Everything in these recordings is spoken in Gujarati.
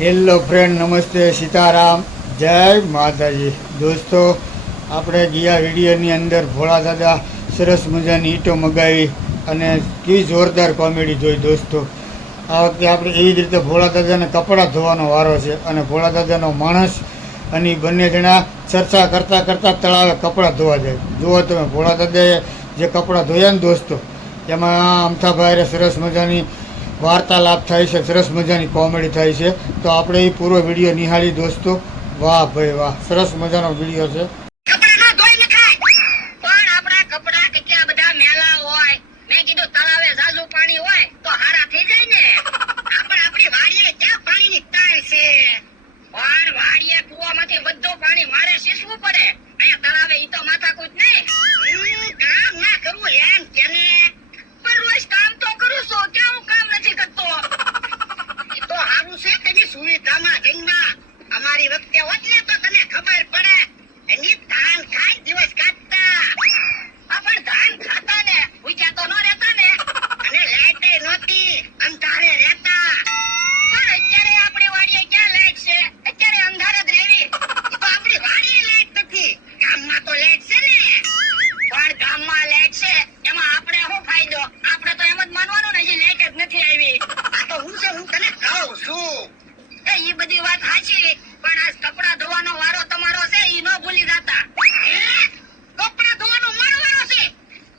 હેલો ફ્રેન્ડ, નમસ્તે, સીતારામ, જય માતાજી. દોસ્તો, આપણે ગયા વિડીયોની અંદર ભોળા દાદા સરસ મજાની ઈંટો મગાવી અને કેવી જોરદાર કોમેડી જોઈ. દોસ્તો, આ વખતે આપણે એવી જ રીતે ભોળા દાદાને કપડાં ધોવાનો વારો છે અને ભોળા દાદાનો માણસ અને બંને જણા ચર્ચા કરતાં કરતાં તળાવે કપડાં ધોવા જાય. જુઓ તમે, ભોળા દાદાએ જે કપડાં ધોયા ને દોસ્તો, એમાં અમથાભાઈ સરસ મજાની વાર્તાલાપ થાય છે, સરસ મજાની કોમેડી થાય છે. તો આપણે એ પૂરો વિડીયો નિહાળી દોસ્તો. વાહ ભાઈ વાહ, સરસ મજાનો વિડીયો છે. અમારી વખતે હોત ને તો તને ખબર પડે. એની ધાન ખાઈ દિવસ કાઢતા આપણ ધાન ખાતા ને પૂછ્યા તો ન રહેતા ને, અને લાઈટ નહોતી, અંધારે રહેતા. પણ અત્યારે આપણી વાડીએ ક્યાં લાઈટ છે? અત્યારે અંધારે જ રહેવી. તો આપણી વાડીએ લાઈટ નથી, ગામમાં તો લાઈટ છે ને. પણ ગામમાં લાઈટ છે એમાં આપણે શું ફાયદો? આપણે તો એમ જ માનવાનું ને, હજી લાઈટ જ નથી આવી. આ તો હું છે, હું તને કહું છું. એ બધી વાત સાચી, પણ આજ કપડા ધોવાનો વારો તમારો છે, ઈ ન ભૂલી જાતા. કપડા ધોવાનો મારો વારો છે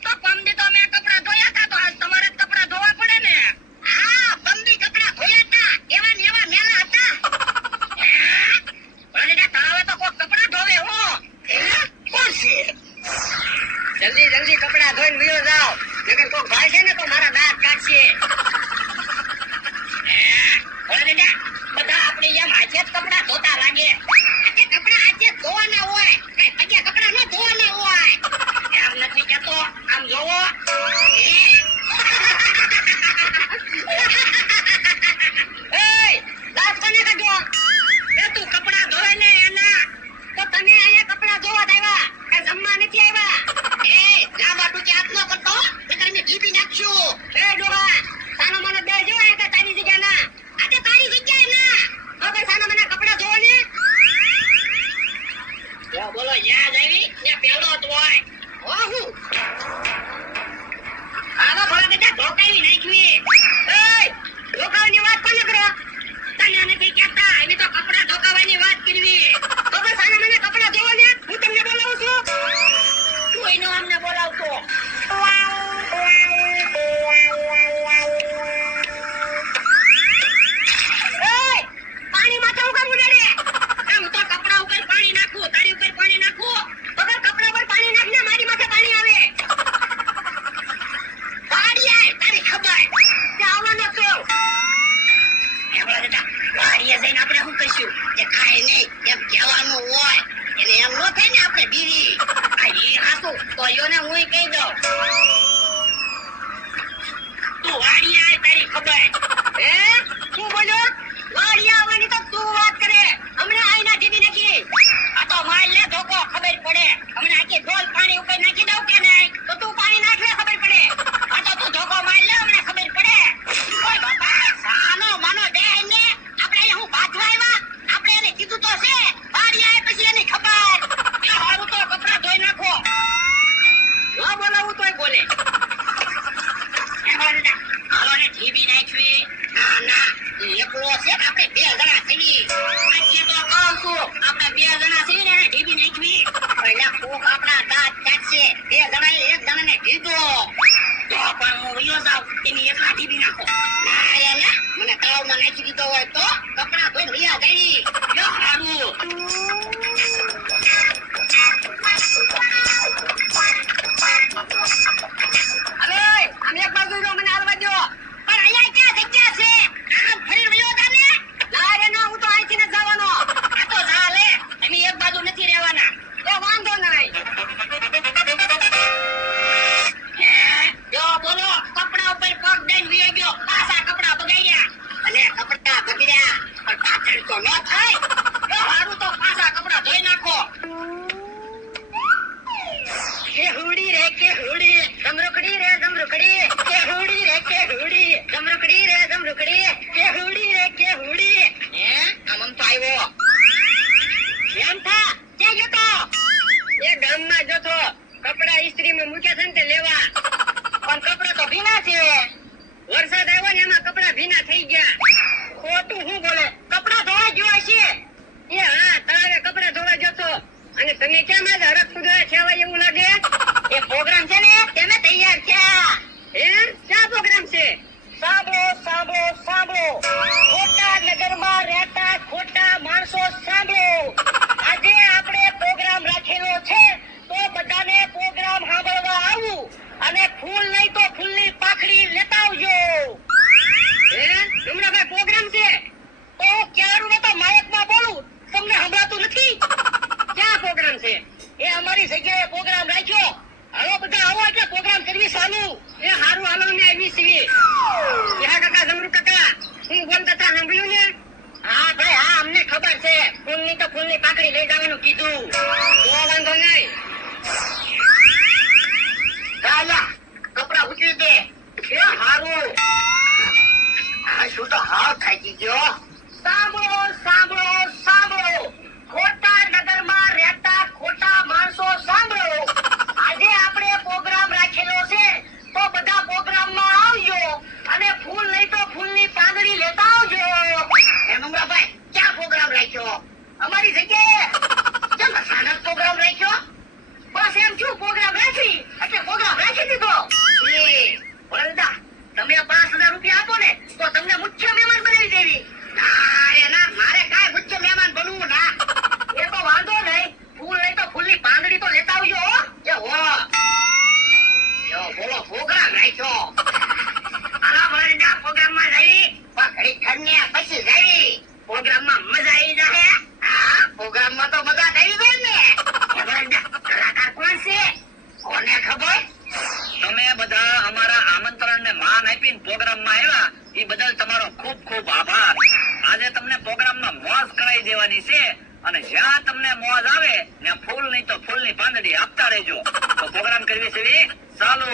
તો પમદી તો મેં કપડા ધોયા હતા, તો આજ તમારે જ કપડા ધોવા પડે ને. હા, પમદી કપડા ધોયા હતા, એવા ને એવા મેલા હતા. પણ તાવે તો કોઈ કપડા ધોવે હો? કોણ છે? જલ્દી જલ્દી કપડા ધોઈને વિયો જાઓ, નકર કોઈ ભાઈ છે ને તો મારા દાંત કાઢશે. બધા આપણી જેમ હાથે જ કપડા ધોતા લાગે. આજે કપડા હાથે ધોવાના હોય, પગે કપડા ન ધોવાના હોય. એમ નથી કેતો, આમ જોવો. દાંત કોને કાઢો? તું કપડા ધોવે ને એના, તો તમે અહીંયા કપડા ધોવા આવ્યા, કઈ જમવા નથી આવ્યા. લાંબા ટૂંકી હાથ ન કરતો, નકર મેં ઢીપી નાખશું. ડોહા, સાનો મને બે જો તારી જગ્યા ના. આજે તારી જગ્યાએ ના. હવે સાનો મને કપડા ધોવા ને. બોલો, યાદ આવી ને? પેલો જ હોય. ઓહુ, આવા ભોળા દાદા ધોકાવી નાખવી. ધોકાવાની વાત કોને કરો? તને નથી કહેતા, એની તો કપડા ધોકાવાની વાત કરવી. હવે સાનો મને કપડા ધોવા ને, હું તમને બોલાવું છું. કોઈનો અમને બોલાવતો. મને તળાવમાં નાખી દીધો હોય તો કપડા ધોઈને વયા જાય. કપડા ઇસ્ત્રીમાં મૂક્યા છે ને તે લેવા. પણ કપડા તો ભીના છે. વરસાદ આવ્યો ને એમાં કપડા ભીના થઈ ગયા. ખોટું શું બોલે? કપડા ધોવા જોવા છે. એ હા, તારે કપડા ધોવા જતો. અને તમે કેમ આજ હરખ ફુદરા છેવાય એવું લાગે? એ પ્રોગ્રામ છે ને તેને તૈયાર થયા. હે? શા પ્રોગ્રામ છે? સાંભળો સાંભળો સાંભળો. ખોટા નગરમાં રહેતા ખોટા માણસો સાંભળો. આજે આપણે પ્રોગ્રામ રાખેલો છે તો બધાને પ્રોગ્રામ સાંભળવા આવું. અને ફૂલ નહીં તો ફૂલની પાખડી લેતા આવજો. હે? ડુમરાભાઈ પ્રોગ્રામ છે? તો ક્યારું નતો માયકમાં બોલું. તમને સંભળાતું નથી? ક્યાં પ્રોગ્રામ છે? એ અમારી જગ્યાએ પ્રોગ્રામ રાખ્યો. હાલો બધા આવો એટલે પ્રોગ્રામ કરવી ચાલુ. એ હારું હાલો ને આવી છીએ. યા કાકા જમરૂ કાકા, હું બોલતા તા સાંભળ્યું ને? હા ભાઈ હા, અમને ખબર છે. ફૂલની તો ફૂલની પાકડી લઈ જવાનું કીધું. તો વાંધો નહીં. ચાલા કપડા ઉતરી દે. એ હારું. આ શું તો હાવ થાકી ગયો. સાંભળો સાંભળો સાંભળો. ખોટા નગરમાં રહેતા ખોટા માણસો સાંભળો. આજે આપણે પ્રોગ્રામ રાખેલો છે તો બધા પ્રોગ્રામમાં આવજો. અને ફૂલ નહીં તો ફૂલની પાંદડી લેતા આવજો. એ મંગળાભાઈ ક્યાં પ્રોગ્રામ રાખ્યો? અમારી જગ્યાએ. કેમ અચાનક પ્રોગ્રામ રાખ્યો? બસ એમ શું પ્રોગ્રામ રાખી એટલે પ્રોગ્રામ રાખી દીધો. વરંદા તમે 5000 રૂપિયા આપો ને તો તમને મુખ્ય મહેમાન બનાવી દેવી. અરે ના, મારે કાંઈ મુખ્ય મહેમાન બનવું ના. એ તો વાંધો નહીં. ફૂલ નહીં તો ફૂલની પાંદડી તો લેતા આવજો. એ હો યો બોલો પ્રોગ્રામ રાખ્યો. આલા વરંદા પ્રોગ્રામમાં જઈ પકડી ખડને પછી જઈ પ્રોગ્રામમાં મજા આવી જાય. હા, પ્રોગ્રામમાં તો મજા થઈ ગઈ ને. એ વરંદા કલાકાર કોણ છે? કોને ખબર? તમે બધા અમારા આમંત્રણને માન આપીને પ્રોગ્રામમાં આવ્યા એ બદલ તમારો ખૂબ ખૂબ આભાર. આજે તમને પ્રોગ્રામમાં મોજ કરાવી દેવાની છે અને જ્યાં તમને મોજ આવે ત્યાં ફૂલ નહીં તો ફૂલની પાંદડી આપતા રહેજો. તો પ્રોગ્રામ કરવી છે ચાલો.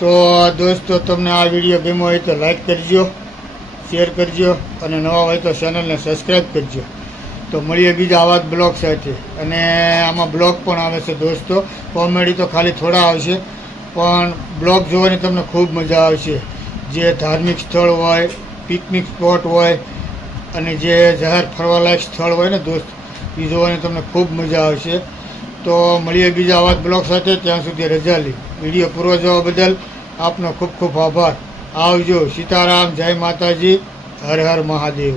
તો દોસ્તો તમને આ વિડીયો ગમ્યો હોય તો લાઈક કરજો, શેર કરજો અને નવા હોય તો ચેનલને સબસ્ક્રાઈબ કરજો. તો મળીએ બીજા આવા જ બ્લોગ સાથે. અને આમાં બ્લોગ પણ આવે છે દોસ્તો. કોમેડી તો ખાલી થોડા આવશે પણ બ્લોગ જોવાની તમને ખૂબ મજા આવશે. જે ધાર્મિક સ્થળ હોય, પિકનિક સ્પોટ હોય અને જે જાહેર ફરવાલાયક સ્થળ હોય ને દોસ્ત, એ જોવાની તમને ખૂબ મજા આવશે. તો મળીએ બીજા આવા જ બ્લોગ સાથે. ત્યાં સુધી રજા લી. વિડીયો પૂરો જોવા બદલ આપનો ખૂબ ખૂબ આભાર. આવજો. સીતારામ, જય માતાજી, હર હર મહાદેવ.